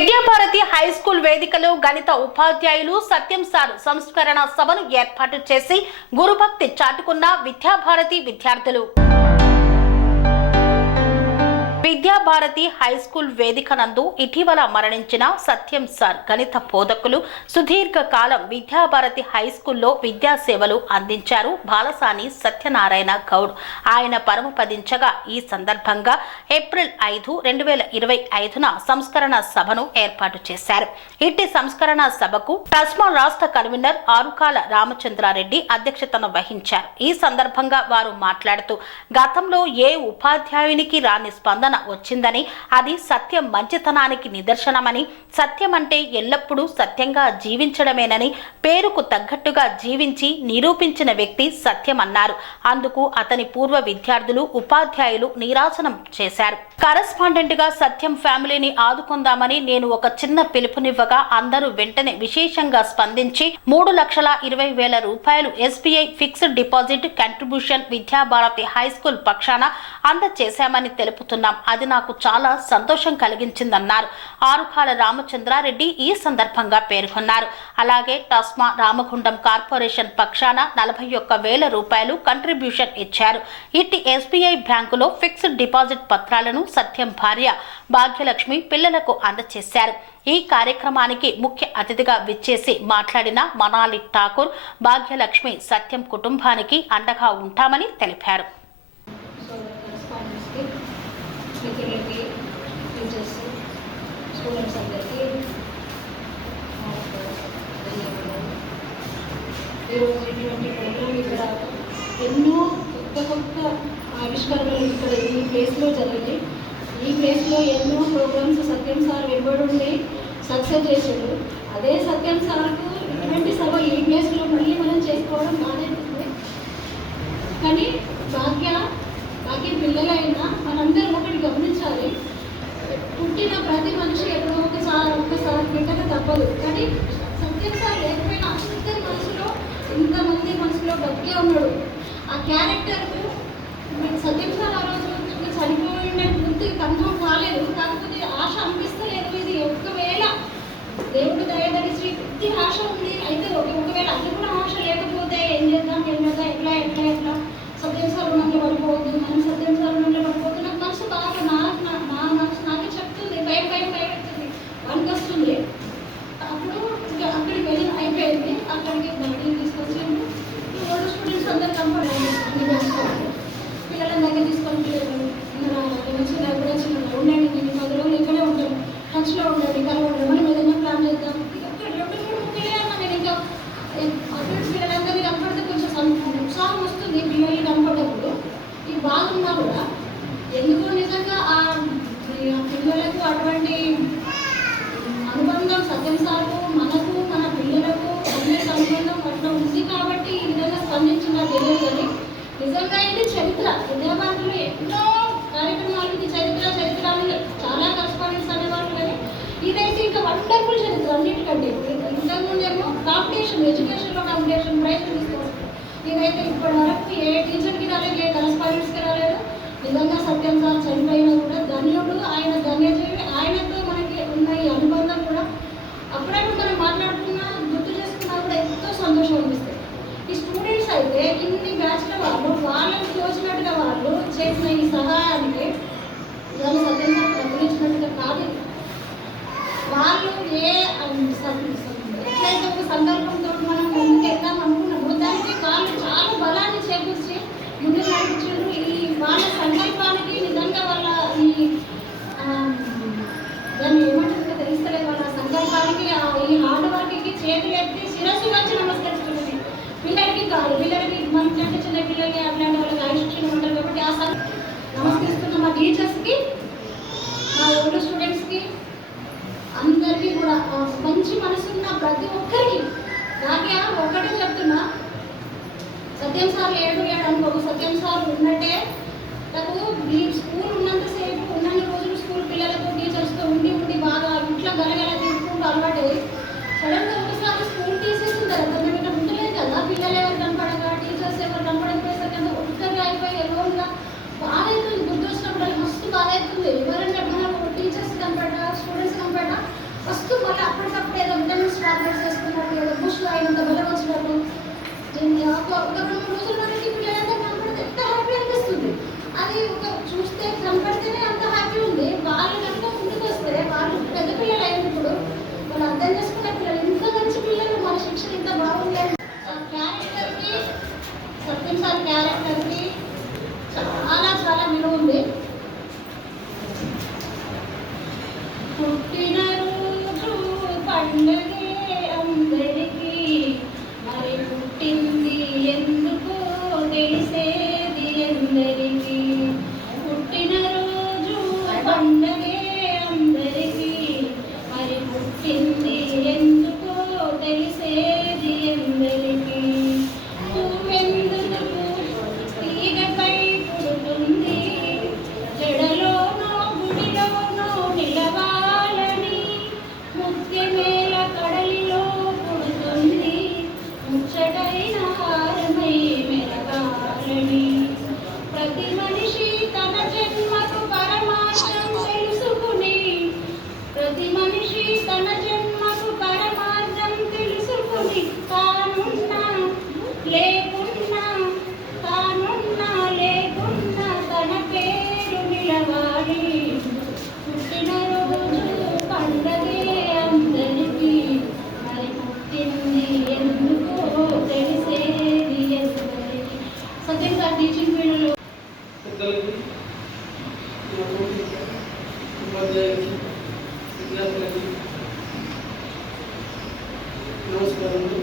Vidya Bharati high school వేదికలో గణిత ఉపాధ్యాయులు సత్యం సార్ సంస్కరణ సభను ఏర్పాటు చేసి గురుభక్తి చాటుకున్న విద్యాభారతి విద్యార్థులు. విద్యాభారతి హై స్కూల్ వేదిక నందు ఇటీవల మరణించిన సత్యం సార్ గణిత బోధకులు సుదీర్ఘ కాలం విద్యాభారతి హై స్కూల్లో విద్యా సేవలు అందించారు. బాలసాని సత్యనారాయణ గౌడ్ ఆయన పరమపదించగా ఈ సందర్భంగా ఏప్రిల్ 5, 2025న సంస్కరణ సభను ఏర్పాటు చేశారు. ఇట్టి సంస్కరణ సభకు టస్మా రాష్ట్ర కన్వీనర్ ఆరుకాల రామచంద్రారెడ్డి అధ్యక్షతను వహించారు. ఈ సందర్భంగా వారు మాట్లాడుతూ గతంలో ఏ ఉపాధ్యాయునికి రాని స్పందన వచ్చిందని, అది సత్యం మంచితనానికి నిదర్శనమని, సత్యం అంటే ఎల్లప్పుడూ సత్యంగా జీవించడమేనని, పేరుకు తగ్గట్టుగా జీవించి నిరూపించిన వ్యక్తి సత్యం అన్నారు. అందుకు అతని పూర్వ విద్యార్థులు ఉపాధ్యాయులు నీరాజనం చేశారు. కరెస్పాండెంట్ గా సత్యం ఫ్యామిలీని ఆదుకుందామని నేను ఒక చిన్న పిలుపునివ్వగా అందరూ వెంటనే విశేషంగా స్పందించి 3,20,000 రూపాయలు SBI fixed deposit contribution Vidya Bharati high school పక్షాన అందజేశామని తెలుపుతున్నాం. అది నాకు చాలా సంతోషం కలిగించిందన్నారు. ఆరుకాల రామచంద్రారెడ్డి ఈ సందర్భంగా పేర్కొన్నారు. అలాగే టస్మా రామగుండం కార్పొరేషన్ పక్షాన 41,000 రూపాయలు కంట్రిబ్యూషన్ ఇచ్చారు. ఇట్టి SBI బ్యాంకులో ఫిక్స్డ్ డిపాజిట్ పత్రాలను సత్యం భార్య భాగ్యలక్ష్మి పిల్లలకు అందజేశారు. ఈ కార్యక్రమానికి ముఖ్య అతిథిగా విచ్చేసి మాట్లాడిన మనాలి ఠాకూర్ భాగ్యలక్ష్మి సత్యం కుటుంబానికి అండగా ఉంటామని తెలిపారు. ఎన్నో కొత్త ఆవిష్కరణలు ఇక్కడ ఈ ప్లేస్లో జరిగాయి. ఈ ప్లేస్లో ఎన్నో ప్రోగ్రామ్స్ సత్యం సార్ వెంబడి సక్సెస్ చేశాడు. అదే సత్యం సార్కు ఇటువంటి సభ ఈ ప్లేస్లో మళ్ళీ మనం చేసుకోవడం బాధేస్తుంది. కానీ భాగ్య పిల్లలైనా మనందరం ఒకటి గమనించాలి. పుట్టిన ప్రతి మనిషి ఎప్పుడో ఒక్కసారి పెట్టక తప్పదు. కానీ సత్యం సార్ లేకపోయినా అందరి మనసులో, ఇంతమంది మనసులో బతికే ఉన్నాడు. ఆ క్యారెక్టర్కు సత్యం సార్ ఆ రోజు చనిపోయిన గుర్తు కన్ఫర్మ్ కాలేదు. కాకపోతే ఆశ అనిపిస్తలేదు. ఇది ఒకవేళ దేవుడు దయదలిచి ప్రతి ఆశ ఉంది. అయితే ఒకవేళ అది కూడా ఆశ లేకపోతే ఏం చేద్దాం ఎట్లా సత్యం సార్ రుణంలో పడిపోవద్దు, మనం సత్యం సార్ రుణంలో పడిపోవద్దు. నాకు మనసు బాగా నా మనసు నాకే చెప్తుంది, భయం పెడుతుంది, పనికి వస్తుంది. అప్పుడు ఇంకా అక్కడికి వెళ్ళి అయిపోయింది. అక్కడికి బయటికి తీసుకొచ్చాను. ఓల్డ్ స్టూడెంట్స్ అందరూ కంఫర్ట్ పిల్లల దగ్గర తీసుకొని ఉండండి, నేను 10 రోజులు ఇక్కడే ఉంటాను, టచ్లో ఉండండి, కలవండి, మనం ఏదైనా ప్లాన్ చేద్దాం. ఇక్కడ 2-3 ముక్కలే అన్నా. నేను ఇంకా అఫ్రెండ్స్ పిల్లలందరినీ కనపడితే కొంచెం ఉత్సాహం వస్తుంది. పిల్లలు కనపడేప్పుడు ఇది బాగున్నా కూడా ఎందుకో నిజంగా ఆ పిల్లలకు అటువంటి అనుబంధం సత్యం సార్కు మనకు మన పిల్లలకు అందరికి అనుబంధం అట్లా ఉంది కాబట్టి ఈ విధంగా స్పందించిన తెలియదు. కానీ నిజంగా ఇది చరిత్ర. విద్యాభారతిలో ఎన్నో కార్యక్రమాలు ఇది చరిత్ర అని చాలా కరెస్పాండెంట్స్ అనేవాళ్ళు. కానీ ఇదైతే ఇంకా వండర్ఫుల్ చరిత్ర అన్నిటికంటే. ఇంతకుముందేమో కాంపిటీషన్, ఎడ్యుకేషన్లో కాంపిటీషన్ ప్రైజ్ తీసుకోవచ్చు. ఇదైతే ఇప్పటి వరకు ఏ టీచర్కి రాలేదు, ఏ కరెస్పాండెంట్స్కి రాలేదు. నిజంగా సత్యం సార్ చనిపోయినా కూడా ధన్యుడు, ఆయన ధన్యజీవి. ఆయనతో మనకి ఉన్న ఈ అనుబంధం కూడా అప్పుడప్పుడు మనం మాట్లాడుకున్నా గుర్తు చేసుకున్నా కూడా ఎంతో సంతోషం అనిపిస్తుంది. ఈ స్టూడెంట్స్ అయితే ఇన్ని బ్యాచ్ల వాళ్ళు వాళ్ళని తోచినట్టుగా వాళ్ళు చేసిన ఈ సహాయానికి ఇవాళ సత్యం సార్ ప్రకటించినట్టుగా కాదు. వాళ్ళు ఎట్లయితే ఒక సంకల్పంతో మనం ముందుకు వెళ్దాం అనుకున్నామో దానికి వాళ్ళు చాలా బలాన్ని చేకూర్చి ముందుకు నడిపించారు. ఈ వాళ్ళ సంకల్పానికి నిజంగా వాళ్ళ దాన్ని ఏమంటుందో తెలుస్తలేదు. వాళ్ళ సంకల్పానికి ఈ హార్డ్ వర్క్కి చేతులు ఎత్తి శిరస్సు వచ్చి నమస్కరిస్తుంది. పిల్లలకి కాదు, పిల్లలకి మన చిన్న పిల్లలకి అట్లాంటి వాళ్ళకి ఆయుష్యం ఉంటారు కాబట్టి ఆ నమస్కరిస్తున్న మా టీచర్స్కి, మా ఓల్డ్ స్టూడెంట్స్కి అందరికీ కూడా మంచి మనసున్న ప్రతి ఒక్కరికి నాకే ఒక్కటే చెప్తున్నా, సత్యం సార్ లేడు అనుకో. సత్యం సార్ ఉన్నట్టే నాకు ఈ స్కూల్ ఉన్నంతసేపు ఉన్నన్ని రోజులు స్కూల్ పిల్లలతో టీచర్స్తో ఉండి బాగా ఇంట్లో గలగల తీసుకుంటూ అలవాటు. సడన్గా ఒకసారి స్కూల్ తీసేసిన తర్వాత మీకు ఉండలేదు కదా, పిల్లలు ఎవరు కనపడగా టీచర్స్ ఎవరు కనపడకపోయేసరికి అంత ఒక్కరిగా అయిపోయి ఎలోన్గా బాగా అవుతుంది. గుర్తొచ్చినప్పుడు మస్తు బాగా అవుతుంది. ఎవరైనా మన టీచర్స్ కనపడ్డా స్టూడెంట్స్ కనపడ్డా టాబ్లెట్స్ వేసుకున్నట్టు ఏదో బుష్లో అయినంత బలం వచ్చినట్టు ఒక 2-3 రోజుల వరకు పిల్లలంతా కనపడితే ఎంత హ్యాపీ అనిపిస్తుంది. అది ఒక చూస్తే కనపడితేనే అంత హ్యాపీ ఉంది. వాళ్ళు కనుక ముందుకు వస్తే వాళ్ళు పెద్ద పిల్లలు అయినప్పుడు వాళ్ళు అర్థం చేసుకున్న పిల్లలు ఇంత మంచి పిల్లలు, మన శిక్షణ ఇంత బాగుంది. క్యారెక్టర్కి సత్యం సార్ క్యారెక్టర్కి చాలా చాలా విలువ ఉంది. పుట్టినరోజు పండగే అందరికీ, మరి పుట్టింది ఎందుకో తెలిసేది ఎందరికీ. పుట్టినరోజు పండగే అందరికీ, మరి పుట్టింది ఎందుకో తెలిసేది ఎందరికీ. పువ్వెందుకు తీగపై పుడుతుంది, జడలోనో గుడిలోనో నిలవాలని, ముత్యమేల కడలిలో పుడుతుంది, ముచ్చటైన హారమై మెలగాలని. ప్రతి మనిషి తన జన్మకు పరమార్థం తెలుసుకుని, ప్రతి మనిషి తన జన్మకు పరమార్థం తెలుసుకుని, తానున్నా లేకున్నా తన పేరు నిలవాలి. పుట్టినరోజు పండగే అందరికీ, మరి పుట్టింది ఎందుకో తెలిసేది ఎందరికీ. సత్యం సార్ టీచింగ్ ఫీల్డ్లో పెద్దలకి, ఉపాధ్యాయులకి, విద్యార్థులకి నమస్కారములు.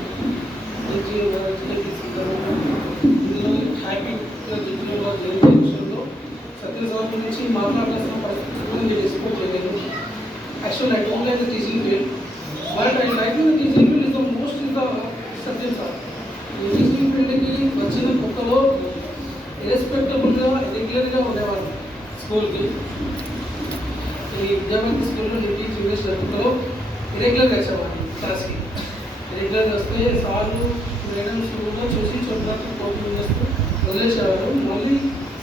ఇందులో హ్యాపీగా జిల్లాలో జరిగే విషయంలో సత్యం సార్ గురించి మాట్లాడాల్సిన పరిస్థితుల్లో నేను ఎక్స్పోర్ట్ చేయలేదు. Actual I don't like the teaching field, but I like the teaching field is the most is the Satyam sir. ఈ టీచింగ్ ఫీల్డ్కి వచ్చిన కొత్తలో ఇరెస్పెక్టబుల్గా రెగ్యులర్గా ఉండేవాళ్ళు స్కూల్కి. ఈ విద్యాభ్యాస స్కూల్లో నేను టీచ్ ఇంగ్లీష్ జరుగుతుందో రెగ్యులర్గా వచ్చేవాడిని క్లాస్కి. రెగ్యులర్గా వస్తే సార్లు మేడమ్స్ కూడా చూసి చూడడానికి కోపం చేస్తూ వదిలేసేవారు. మళ్ళీ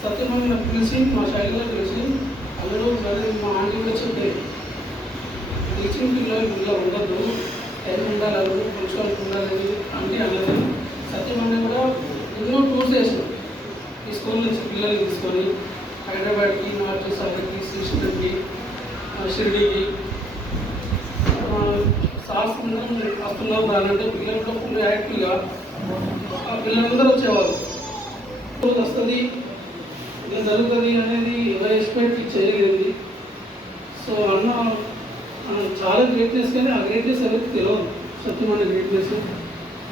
సత్యమని నాకు పిలిచి మా శైలిలో తెలిసి అందరూ మళ్ళీ మా ఆంటీ కూడా చెప్పేది, టీచింగ్ ఫీల్డ్లో ఇలా ఉండద్దు, టైం ఉండాలి, అందరూ పంచుకోవాలి ఉండాలని అంటే అన్నది. సత్యమని కూడా ఎన్నో టూర్స్ వేసాం ఈ స్కూల్ నుంచి పిల్లల్ని తీసుకొని హైదరాబాద్కి, నార్త్ సౌత్కి, శ్రీశైలంకి, షిర్డీకి. సార్స్ వస్తున్నారు అంటే పిల్లలతో ఫుల్ యాక్టివ్గా పిల్లలందరూ వచ్చేవాళ్ళు. వస్తుంది ఇలా జరుగుతుంది అనేది ఎవరు ఎక్స్పెక్ట్ చేయలేదు. సో అన్న చాలా గ్రేట్నెస్, కానీ ఆ గ్రేట్నెస్ ఎవరికి తెలియదు. సత్యమైన గ్రేట్నెస్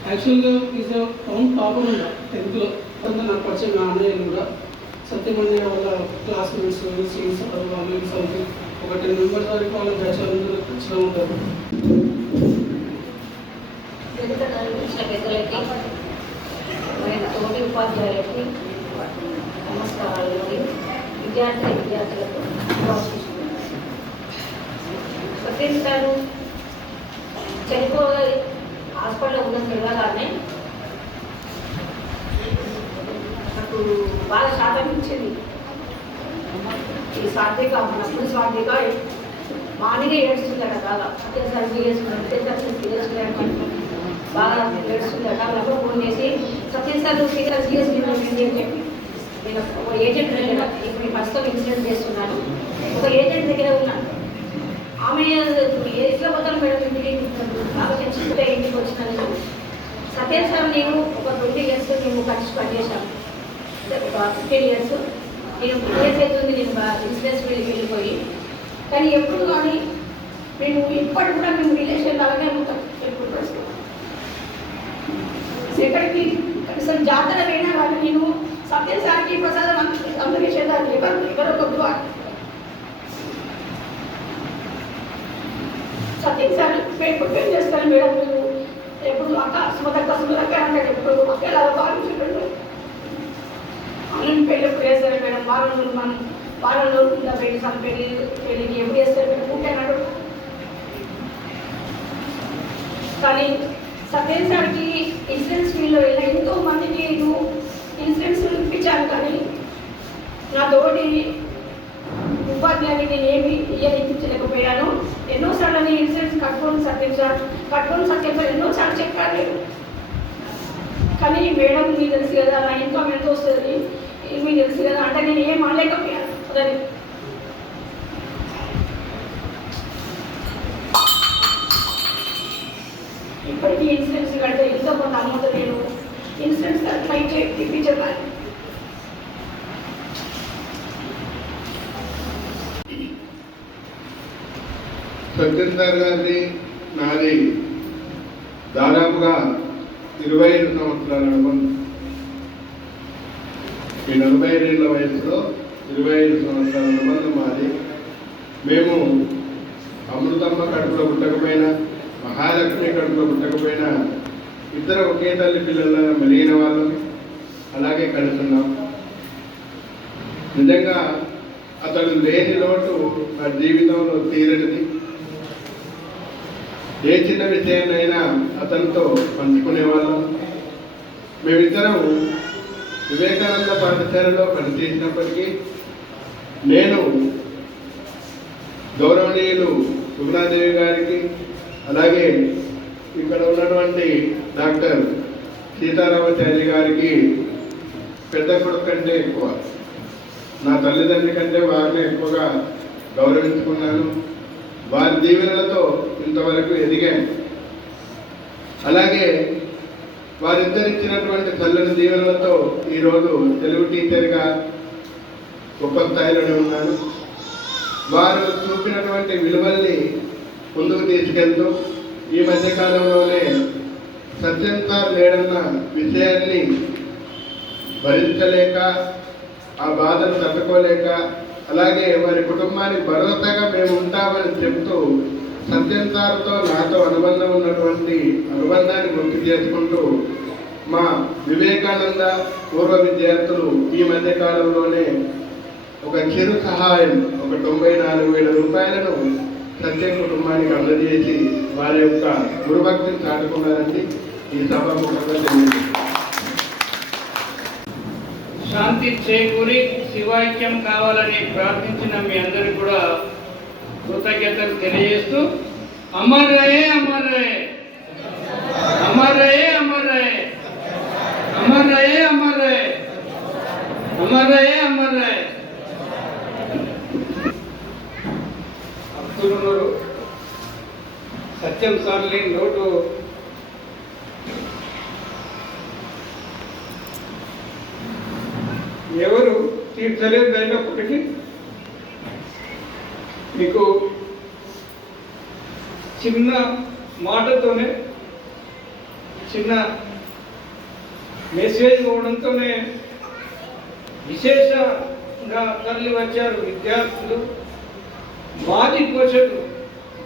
యాక్చువల్గా ఈజ్ టౌన్ టాపర్ ఉందా 10th అంతా నాకు పరిచయం. మా అన్నయ్యలు కూడా సత్యమణ్య వాళ్ళ క్లాస్మేట్స్ స్టూడెంట్స్ వాళ్ళు సౌకి ఒక 10 మెంబర్స్ వరకు వాళ్ళ బ్యాచ్ అందరూ ఖచ్చితంగా ఉంటారు. తోటి ఉపాధ్యాయులకి నమస్కారాలు. విద్యార్థులకు సత్యం గారు చనిపోయి హాస్పిటల్లో ఉన్న తెలియగానే నాకు బాగా శాతం ఇచ్చింది. ఈ స్వార్థిక మనప్పుడు స్వార్థిక మార్నింగే ఏడుస్తుందట బాగా. సత్యం సార్ సీరియస్ బాగా ఏడుస్తుందట. నాకు ఫోన్ చేసి సత్యం సార్ సీరియస్ అని చెప్పి నేను ఒక ఏజెంట్ దగ్గర ఇప్పుడు ప్రస్తుతం ఇన్సిడెంట్ చేస్తున్నాను. ఒక ఏజెంట్ దగ్గర ఉన్నాను. ఆమె ఎట్లా పోతాను మేడం ఇంటికి బాగా తెచ్చుకుంటే ఇంటికి వచ్చినాను. సత్యం సార్ నేను ఒక 20 years మేము కలిసి పనిచేశాను. ఒక 15 years నేను 2 years అవుతుంది నేను బిజినెస్ వెళ్ళిపోయి. కానీ ఎప్పుడు కానీ మేము ఇప్పటి కూడా మేము రిలేషన్ లాగానే ఉంటాం. ఎప్పుడు ప్రస్తుతం ఎక్కడికి కనీసం జాతర అయినా కానీ నేను సత్యం సార్కి ప్రసాదం అందజేసేదాన్ని ఎవరో కొద్దిగా సత్యం సార్ ప్రిపేర్ చేస్తాను మేడం. మీరు ఎప్పుడు అక్క సుమతక్క అంటే ఎప్పుడు అక్కలా భావించుకుంటారు. అల్లుని పెళ్ళి ఎప్పుడు వేస్తారు మేడం? వారం రోజులు ఉందా పెళ్ళికి ఎప్పుడు వేస్తారు మేడం? ఉంటాడు. కానీ సత్యం సార్కి ఇన్సూరెన్స్ ఫీల్డ్లో వెళ్ళిన ఎంతో మందికి ఇన్సూరెన్స్ ఇప్పించాను. కానీ నా తోటి ఉపాధ్యాయుని నేను ఏమి ఇప్పించలేకపోయాను. ఎన్నోసార్లు ఇన్సూరెన్స్ కట్టుకోండి సత్యం సార్ పట్టుకొని సత్యం సార్ ఎన్నోసార్లు చెప్పాను నేను. కానీ మేడం మీకు తెలుసు కదా నా ఇన్కమ్ ఎంత వస్తుంది మీకు తెలుసు కదా అంటే నేను ఏం అనలేకపోయాను. అదని ఇప్పటికీ ఇన్సూరెన్స్ కంటే ఎంతో కొంత అమౌంట్ నేను ఇన్సూరెన్స్ ఫ్లైట్ తిప్పించేదాన్ని. సత్యం సార్ గారిది నాది దాదాపుగా 25 సంవత్సరాల అనుబంధం. ఈ 45 ఏళ్ల వయసులో 25 సంవత్సరాల అనుబంధం మాది. మేము అమృతమ్మ కడుపులో పుట్టకపోయినా, మహాలక్ష్మి కడుపులో పుట్టకపోయినా ఇద్దరు ఒకే తల్లి పిల్లల మెలిగిన వాళ్ళం, అలాగే కలుస్తున్నాం. నిజంగా అతడు లేని లోటు నా జీవితంలో తీరనిది. ఏ చిన్న విషయాన్నైనా అతనితో పంచుకునేవాళ్ళం. మేమిద్దరం వివేకానంద పాఠశాలలో పనిచేసినప్పటికీ నేను గౌరవనీయులు సుగుణాదేవి గారికి, అలాగే ఇక్కడ ఉన్నటువంటి డాక్టర్ సీతారామచారి గారికి పెద్ద కొడుకు కంటే ఎక్కువ, నా తల్లిదండ్రుల కంటే వారిని ఎక్కువగా గౌరవించుకున్నాను. వారి దీవెనలతో ఇంతవరకు ఎదిగాను. అలాగే వారిద్దరిచ్చినటువంటి చల్లని దీవెనలతో ఈరోజు తెలుగు టీచర్గా గొప్ప స్థాయిలోనే ఉన్నాను. వారు చూపినటువంటి విలువల్ని ముందుకు తీసుకెళ్తూ ఈ మధ్యకాలంలోనే సత్యం సార్ లేడన్న విషయాన్ని భరించలేక, ఆ బాధను తట్టుకోలేక, అలాగే వారి కుటుంబాన్ని భరోసాగా మేము ఉంటామని చెప్తూ సత్యం సార్తో నాతో అనుబంధం ఉన్నటువంటి అనుబంధాన్ని గుర్తు చేసుకుంటూ మా వివేకానంద పూర్వ విద్యార్థులు ఈ మధ్య కాలంలోనే ఒక చిరు సహాయం, ఒక 94,000 రూపాయలను సత్యం కుటుంబానికి అందజేసి వారి యొక్క గురుభక్తిని చాటుకున్నారని ఈ సభాముఖంగా తెలియజేస్తారు. శాంతి చేకూరి శివాక్యం కావాలని ప్రార్థించిన మీ అందరికీ కూడా కృతజ్ఞతలు తెలియజేస్తూ అమర్ రహే అమర్ రహే అమర్ రహే అమర్ రహే అమర్ రహే అమర్ రహే అమర్ రహే అమర్ రహే. అబ్దుల్ సత్యం సార్ని నోటు ఎవరు తీర్చలేదు. అయినప్పటికీ మీకు చిన్న మాటతోనే, చిన్న మెసేజ్ ఇవ్వడంతోనే విశేషంగా తరలి వచ్చారు విద్యార్థులు. మాజీ పోషకులు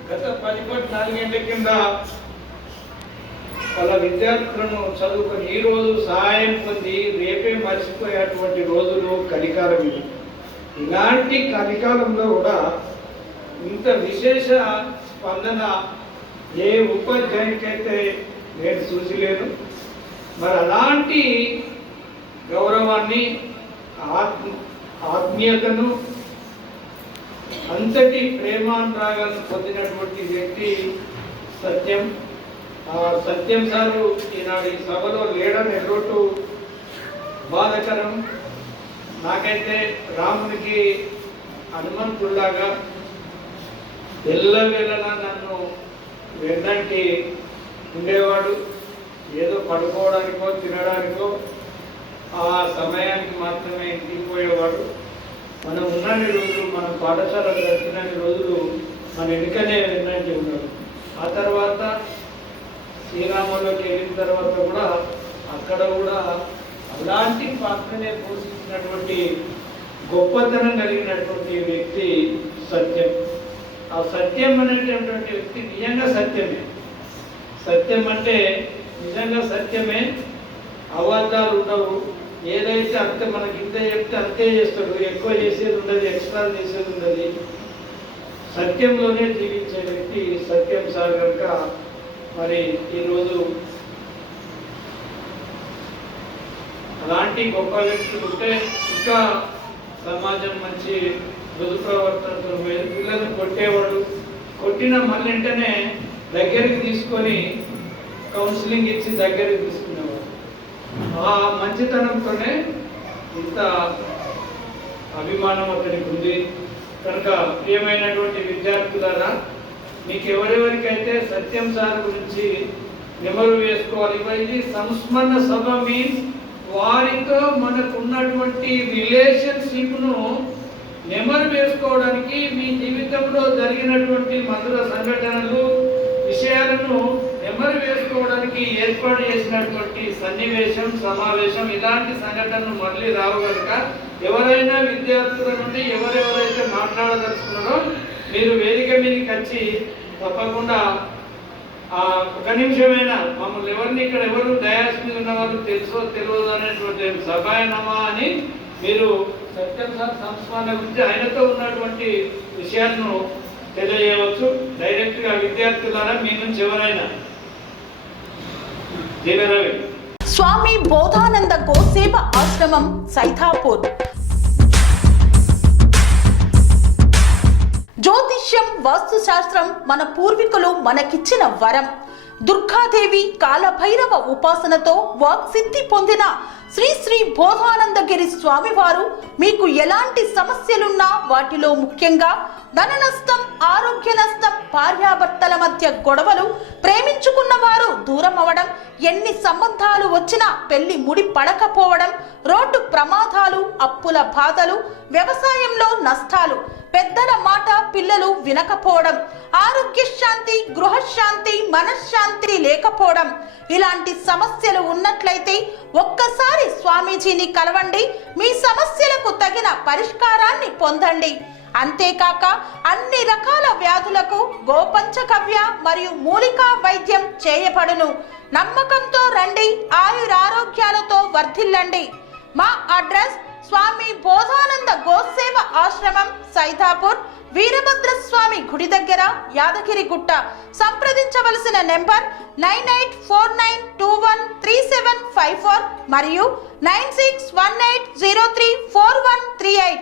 గత 10-4 గంటల కింద వాళ్ళ విద్యార్థులను చదువుకొని ఈరోజు సహాయం పొంది రేపే మర్చిపోయేటువంటి రోజులు కలికాలం ఇది. ఇలాంటి కలికాలంలో కూడా ఇంత విశేష స్పందన ఏ ఉపాధ్యాయునికైతే నేను చూసిలేను. మరి అలాంటి గౌరవాన్ని, ఆత్మీయతను, అంతటి ప్రేమానురాగాలను పొందినటువంటి వ్యక్తి సత్యం. సత్యం సారు ఈనాడు ఈ సభలో లేడని లోటు బాధకరం. నాకైతే రామునికి హనుమంతుడిలాగా ఎల్లవేళలా నన్ను వెన్నంటి ఉండేవాడు. ఏదో పడుకోవడానికో తినడానికో ఆ సమయానికి మాత్రమే ఇంటికి పోయేవాడు. మనం ఉన్నన్ని రోజులు, మనం పాఠశాల గడిపినన్ని రోజులు మన వెనుకనే వెన్నంటి ఉన్నాడు. ఆ తర్వాత శ్రీరామంలోకి వెళ్ళిన తర్వాత కూడా అక్కడ కూడా అలాంటి పాత్రనే పోషించినటువంటి గొప్పతనం కలిగినటువంటి వ్యక్తి సత్యం. ఆ సత్యం అనేటటువంటి వ్యక్తి నిజంగా సత్యమే. సత్యం అంటే నిజంగా సత్యమే. అబద్ధాలు ఉండవు. ఏదైతే అంతే మనకి ఇంత చెప్తే అంతే చేస్తాడు. ఎక్కువ చేసేది ఉండదు, ఎక్స్ట్రా చేసేది ఉండదు. సత్యంలోనే జీవించే వ్యక్తి సత్యం సార్ కనుక మరి ఈరోజు అలాంటి గొప్ప వ్యక్తులు ఉంటే ఇంకా సమాజం మంచి మృదు ప్రవర్తనతో పిల్లలను కొట్టేవాడు. కొట్టిన మళ్ళీ వెంటనే దగ్గరికి తీసుకొని కౌన్సిలింగ్ ఇచ్చి దగ్గరికి తీసుకునేవారు. ఆ మంచితనంతోనే ఇంత అభిమానం అతనికి ఉంది. కనుక ప్రియమైనటువంటి విద్యార్థులారా, మీకు ఎవరెవరికైతే సత్యం సార్ గురించి నెమరు వేసుకోవాలి, ఇది సంస్మరణ సభ మీన్స్ వారితో మనకున్నటువంటి రిలేషన్షిప్ను నెమరు వేసుకోవడానికి, మీ జీవితంలో జరిగినటువంటి మధుర సంఘటనలు విషయాలను నెమరు వేసుకోవడానికి ఏర్పాటు చేసినటువంటి సన్నివేశం, సమావేశం. ఇలాంటి సంఘటనలు మళ్ళీ రావు కనుక ఎవరైనా విద్యార్థుల నుండి ఎవరెవరైతే మాట్లాడదలుచుకున్నారో మీరు వేదిక మీదకి వచ్చి తప్పకుండా ఒక నిమిషమైనా మమ్మల్ని ఎవరిని ఇక్కడ ఎవరు డయాస్ మీద ఉన్న వాళ్ళు తెలుసో తెలియదు అనేటువంటి సభాయనమా అని మీరు సత్యం సార్ సంస్మరణ గురించి ఆయనతో ఉన్నటువంటి విషయాలను తెలియజేయవచ్చు. డైరెక్ట్గా విద్యార్థులారా మీ నుంచి ఎవరైనా. రవి. స్వామి బోధానంద గోసేవ ఆశ్రమం, సైథాపూర్. జ్యోతిష్యం, వాస్తుశాస్త్రం మన పూర్వీకులు మనకిచ్చిన వరం. దుర్గాదేవి, కాలభైరవ ఉపాసనతో వాక్సిద్ధి పొందిన శ్రీ శ్రీ బోధానందగిరి స్వామివారు మీకు ఎలాంటి సమస్యలున్నా, వాటిలో ముఖ్యంగా ధన నష్టం, ఆరోగ్య నష్టం, భార్యాభర్తల మధ్య గొడవలు, ప్రేమించుకున్న వారు దూరం అవడం, ఎన్ని సంబంధాలు వచ్చినా పెళ్లి ముడి పడకపోవడం, రోడ్డు ప్రమాదాలు, అప్పుల బాధలు, వ్యవసాయంలో నష్టాలు, పెద్దల మాట పిల్లలు వినకపోవడం, ఆరోగ్య శాంతి, గృహశాంతి, మనశ్శాంతి లేకపోవడం, ఇలాంటి సమస్యలు ఉన్నట్లయితే ఒక్కసారి స్వామీజీని కలవండి. మీ సమస్యలకు తగిన పరిష్కారాన్ని పొందండి. అంతేకాక అన్ని రకాల వ్యాధులకు గోపంచగవ్య మరియు మూలికా వైద్యం చేయబడును. నమ్మకంతో రండి, ఆయురారోగ్యాలతో వర్ధిల్లండి. మా అడ్రస్ స్వామి బోధానంద గోసేవ ఆశ్రమం, సైథాపూర్, వీరభద్రస్వామి గుడి దగ్గర, యాదగిరిగుట్ట. సంప్రదించవలసిన నెంబర్ 9849213754 మరియు 9618034138.